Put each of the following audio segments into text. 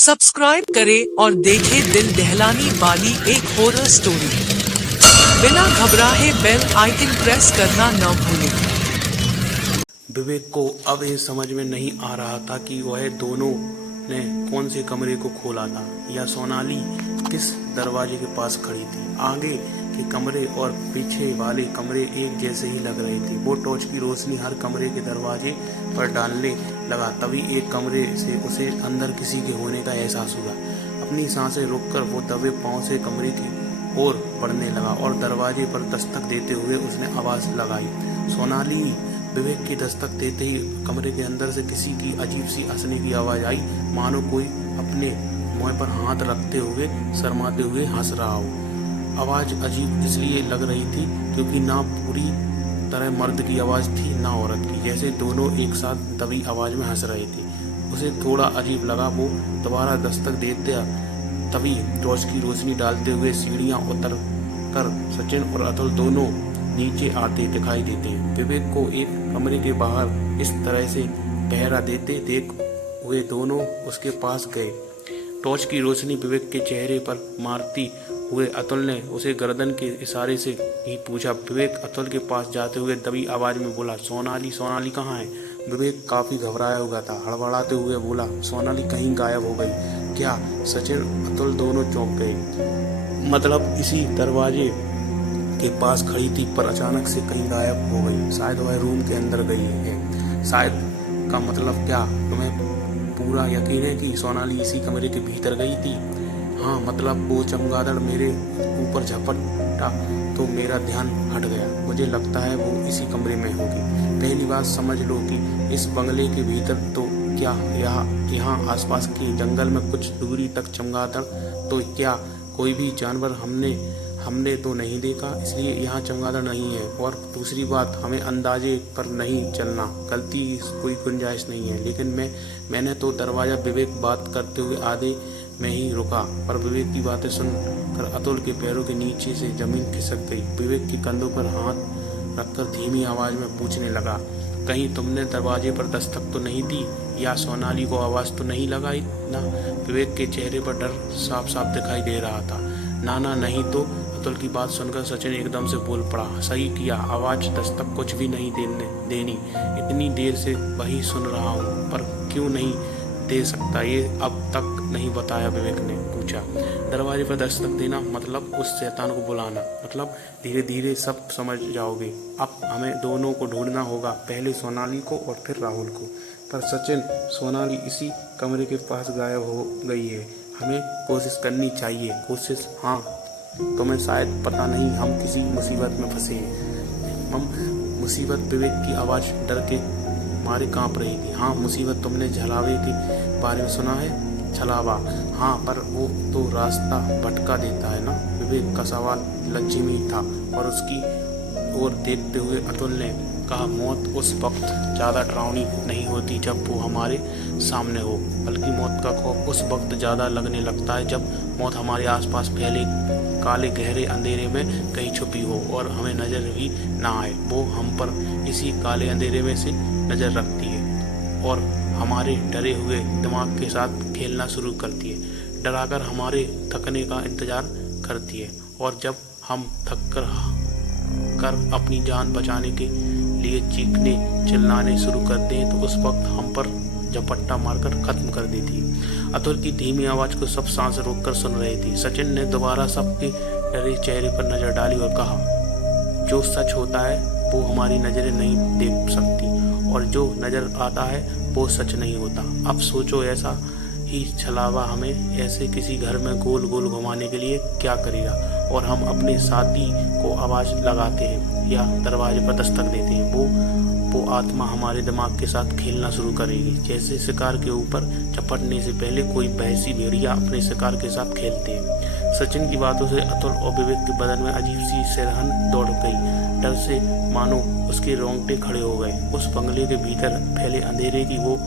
Subscribe करें और देखें दिल दहलाने वाली एक हॉरर स्टोरी। बिना घबराए बेल आइकन प्रेस करना न भूलें। विवेक को अब ये समझ में नहीं आ रहा था कि वह दोनों ने कौन से कमरे को खोला था या सोनाली किस दरवाजे के पास खड़ी थी। आगे के कमरे और पीछे वाले कमरे एक जैसे ही लग रहे थे। वो टॉर्च की रोशनी हर कमरे के दरवाजे पर डालने लगा। तभी एक कमरे से उसे अंदर किसी के होने का एहसास हुआ। अपनी सांसें रोककर वो दबे पांव से कमरे की ओर बढ़ने लगा और दरवाजे पर दस्तक देते हुए उसने आवाज लगाई, सोनाली। विवेक की दस्तक देते ही कमरे के अंदर से किसी की अजीब सी हंसने की आवाज आई, मानो कोई अपने मुंह पर हाथ रखते हुए शर्माते हुए हंस रहा हो। आवाज अजीब इसलिए लग रही थी क्योंकि ना पूरी तरह मर्द की आवाज थी ना औरत की, जैसे दोनों एक साथ दबी आवाज में हंस रहे थे। उसे थोड़ा अजीब लगा। वो दोबारा दस्तक देते तभी टॉर्च की रोशनी डालते हुए सीढ़ियां उतर कर सचिन और अतुल दोनों नीचे आते दिखाई देते। विवेक को एक कमरे के बाहर इस तरह से पहरा देते देख हुए दोनों उसके पास गए। टॉर्च की रोशनी विवेक के चेहरे पर मारती हुए अतुल ने उसे गर्दन के इशारे से ही पूछा। विवेक अतुल के पास जाते हुए दबी आवाज में बोला, सोनाली, सोनाली कहाँ है? विवेक काफी घबराया हुआ था। हड़बड़ाते हुए बोला, सोनाली कहीं गायब हो गई क्या? सचिन अतुल दोनों चौंक गए। मतलब इसी दरवाजे के पास खड़ी थी पर अचानक से कहीं गायब हो गई। शायद वह रूम के अंदर गई है। शायद का मतलब क्या? तुम्हें पूरा यकीन है कि सोनाली इसी कमरे के भीतर गई थी? हाँ, मतलब वो चमगादड़ मेरे ऊपर झपटा तो मेरा ध्यान हट गया। मुझे लगता है वो इसी कमरे में होगी। पहली बात समझ लो कि इस बंगले के भीतर तो क्या यहाँ आसपास के जंगल में कुछ दूरी तक चमगादड़ तो क्या कोई भी जानवर हमने तो नहीं देखा, इसलिए यहाँ चमगादड़ नहीं है। और दूसरी बात, हमें अंदाजे पर नहीं चलना, गलती कोई गुंजाइश नहीं है। लेकिन मैंने तो दरवाजा विवेक बात करते हुए आधे में ही रुका, पर विवेक की बातें सुनकर अतुल के पैरों के नीचे से जमीन खिसक गई। विवेक के कंधों पर हाथ रखकर धीमी आवाज में पूछने लगा, कहीं तुमने दरवाजे पर दस्तक तो नहीं दी या सोनाली को आवाज तो नहीं लगाई ना? विवेक के चेहरे पर डर साफ साफ दिखाई दे रहा था। ना नहीं तो। अतुल की बात सुनकर सचिन एकदम से बोल पड़ा, सही किया, आवाज दस्तक कुछ भी नहीं देनी। इतनी देर से वही सुन रहा हूँ, पर क्यों नहीं दे सकता ये अब तक नहीं बताया? विवेक ने पूछा। दरवाजे पर दस्तक देना मतलब उस शैतान को बुलाना, मतलब धीरे धीरे सब समझ जाओगे। अब हमें दोनों को ढूंढना होगा, पहले सोनाली को और फिर राहुल को। पर सचिन, सोनाली इसी कमरे के पास गायब हो गई है, हमें कोशिश करनी चाहिए। कोशिश? हाँ, तुम्हें शायद पता नहीं हम किसी मुसीबत में फंसे हैं। हम मुसीबत? विवेक की आवाज डर के मारे कांप रही थी। हाँ, मुसीबत। तुमने छलावे के बारे में सुना है? छलावा? हाँ, पर वो तो रास्ता भटका देता है ना? विवेक का सवाल लज्जिमी था और उसकी ओर देखते हुए अतुल ने कहा, मौत उस वक्त ज्यादा डरावनी नहीं होती जब वो हमारे सामने हो, बल्कि मौत का खौफ उस वक्त ज्यादा लगने लगता है जब मौत हमारे आसपास फैले काले गहरे अंधेरे में कहीं छुपी हो और हमें नजर भी ना आए। वो हम पर इसी काले अंधेरे में से नजर रखती है और हमारे डरे हुए दिमाग के साथ खेलना शुरू करती है, डराकर हमारे थकने का इंतजार करती है। और जब हम थक कर अपनी जान बचाने के लिए चीखने चिल्लाने शुरू करते हैं तो उस वक्त हम पर झपट्टा मारकर खत्म कर देती है। अतुल की धीमी आवाज को सब सांस रोककर सुन रहे थे। सचिन ने दोबारा सबके डरे चेहरे पर नजर डाली और कहा, जो सच होता है वो हमारी नजरें नहीं देख सकती और जो नजर आता है वो सच नहीं होता। अब सोचो, ऐसा ही छलावा हमें ऐसे किसी घर में गोल गोल घुमाने के लिए क्या करेगा और हम अपने साथी को आवाज लगाते हैं या दरवाजे पर दस्तक देते हैं, वो आत्मा हमारे दिमाग के साथ खेलना शुरू करेगी, जैसे शिकार के ऊपर चपटने से पहले कोई भैंसी भेड़िया अपने शिकार के साथ खेलते हैं। सचिन की बातों से अतुल और विवेक के बदन में अजीब सी सिरहन दौड़ गई। डर से मानो उसके रोंगटे खड़े हो गए। उस बंगले के भीतर फैले अंधेरे की वो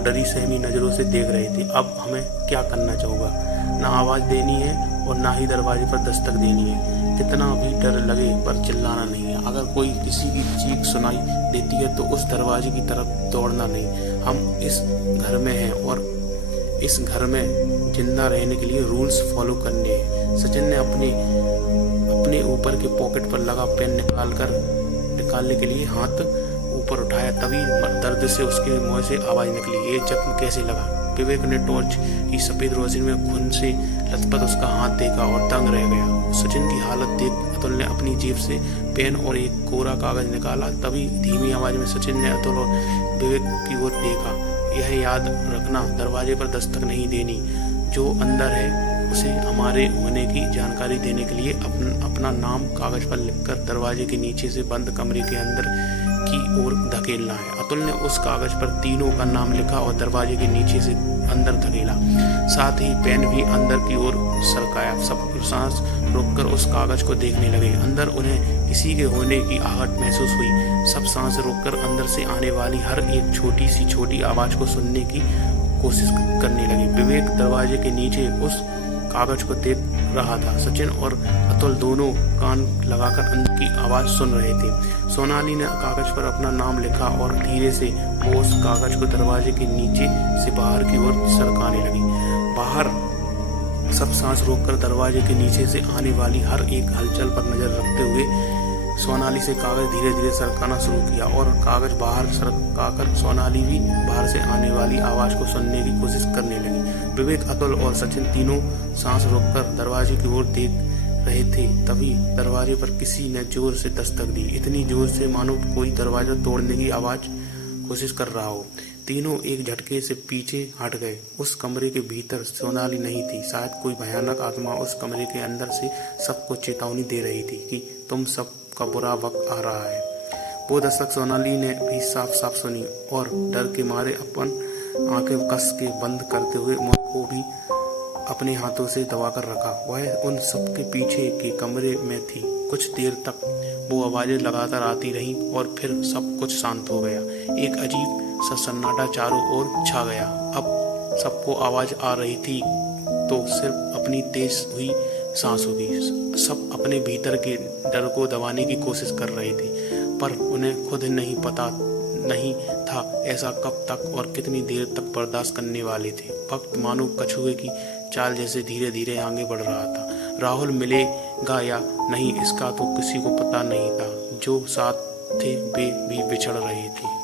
डरी सहमी नजरों से देख रहे थे। अब हमें क्या करना चाहिए? ना आवाज देनी है और ना ही दरवाजे पर दस्तक देनी है। कितना भी डर लगे पर चिल्लाना नहीं है। अगर कोई किसी की चीख सुनाई देती है तो उस दरवाजे की तरफ दौड़ना नहीं। हम इस घर में हैं और इस घर में जिंदा रहने के लिए रूल्स फॉलो करने हैं। सचिन ने अपने ऊपर के पॉकेट पर लगा पेन निकालने के लिए हाथ ऊपर उठाया, तभी दर्द से उसके मुंह से आवाज निकली, ये जख्म कैसे लगा? विवेक ने टॉर्च की सफेद रोशनी में खून से लथपथ उसका हाथ देखा और दंग रह गया। सचिन की हालत देख अतुल ने अपनी जेब से पेन और एक कोरा कागज निकाला। तभी धीमी आवाज में सचिन ने अतुल और विवेक की ओर देखा, यह याद रखना, दरवाजे पर दस्तक नहीं देनी, जो अंदर है उसे हमारे होने की जानकारी देने के लिए अपना नाम कागज पर लिखकर दरवाजे के नीचे से बंद कमरे के अंदर की ओर धकेलना है। अतुल ने उस कागज पर तीनों का नाम लिखा और दरवाजे के नीचे से अंदर धकेला, साथ ही पेन भी अंदर की ओर सरकाया। सब सांस रोककर उस कागज को देखने लगे। अंदर उन्हें किसी के होने की आहट महसूस हुई। सब सांस रोककर अंदर से आने वाली हर एक छोटी आवाज को सुनने की कोशिश करने लगे। विवेक दरवाजे के नीचे उस कागज को देख रहा था। सचिन और अतुल दोनों कान लगाकर अंदर की आवाज सुन रहे थे। सोनाली ने कागज पर अपना नाम लिखा और धीरे से वो उस कागज को दरवाजे के नीचे से बाहर की ओर सरकाने लगी। बाहर सब सांस रोककर दरवाजे के नीचे से आने वाली हर एक हलचल पर नजर रखते हुए सोनाली से कागज धीरे धीरे सरकाना शुरू किया और कागज बाहर सरकाकर सोनाली भी बाहर से आने वाली आवाज को सुनने की कोशिश करने लगी। विवेक, अतुल और सचिन तीनों सांस रोककर दरवाजे की ओर देख रहे थे। तभी दरवाजे पर किसी ने जोर से दस्तक दी, इतनी जोर से मानो कोई दरवाजा तोड़ने की कोशिश कर रहा हो। तीनों एक झटके से पीछे हट गए। उस कमरे के भीतर सोनाली नहीं थी। शायद कोई भयानक आत्मा उस कमरे के अंदर से सबको चेतावनी दे रही थी कि तुम सब का बुरा वक्त आ रहा है। वो दस्तक सोनाली ने भी साफ साफ सुनी और डर के मारे अपन आंखें कस के बंद करते हुए मुंह को भी अपने हाथों से दबाकर रखा। वह उन सबके पीछे के कमरे में थी। कुछ देर तक वो आवाजें लगातार आती रहीं और फिर सब कुछ शांत हो गया। एक अजीब सा सन्नाटा चारों ओर छा गया। अब सबको आवाज आ रही थी तो सिर्फ अपनी तेज हुई सांसों की। सब अपने भीतर के डर को दबाने की कोशिश कर रहे थे, पर उन्हें खुद नहीं पता नहीं था ऐसा कब तक और कितनी देर तक बर्दाश्त करने वाले थे। वक्त मानो कछुए की चाल जैसे धीरे धीरे आगे बढ़ रहा था। राहुल मिलेगा या नहीं इसका तो किसी को पता नहीं था। जो साथ थे वे भी बिछड़ रहे थे।